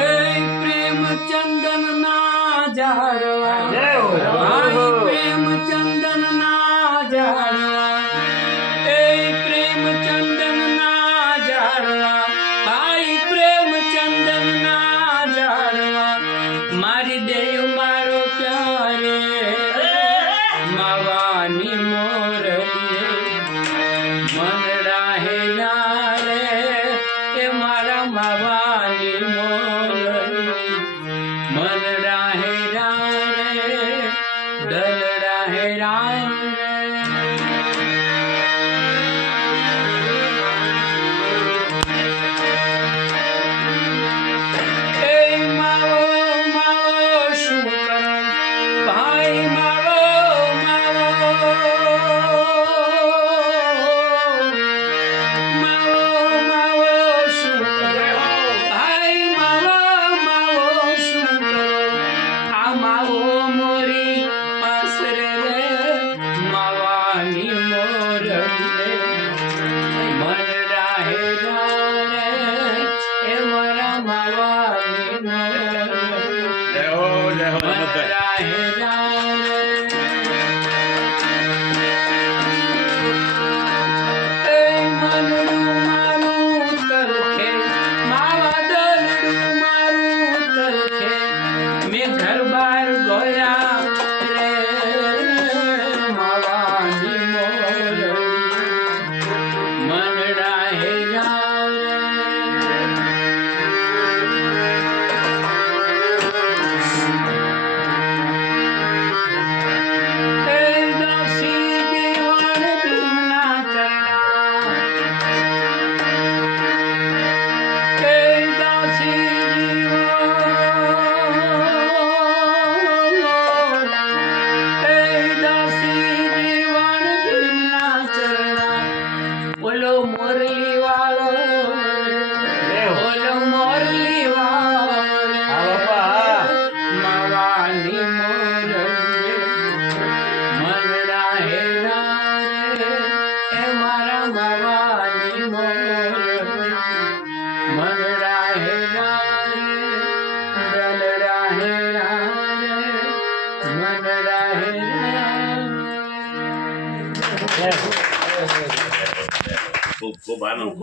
प्रेम चंदन ना झाडवा प्रेम चंदन ना झाडवा प्रेम चंदन ना झाडवा प्रेम चंदन ना झाडवा मारी देव मारो प्यारे मावानी मोरली मनडा हे रे ए मारा मावानी मोरली मनडा हे रे दलडा हे घर बार गोया रे मावानी मोरली मनडा हे दासी दीवान भीमना चरना दासी बोलो मोरली वालो बोलो मोरली वालो मावानी मोरली मनडा हे रे ए मारा मावानी मोरली मनडा हे दलडा हे मनडा हे खूप खूप आनंद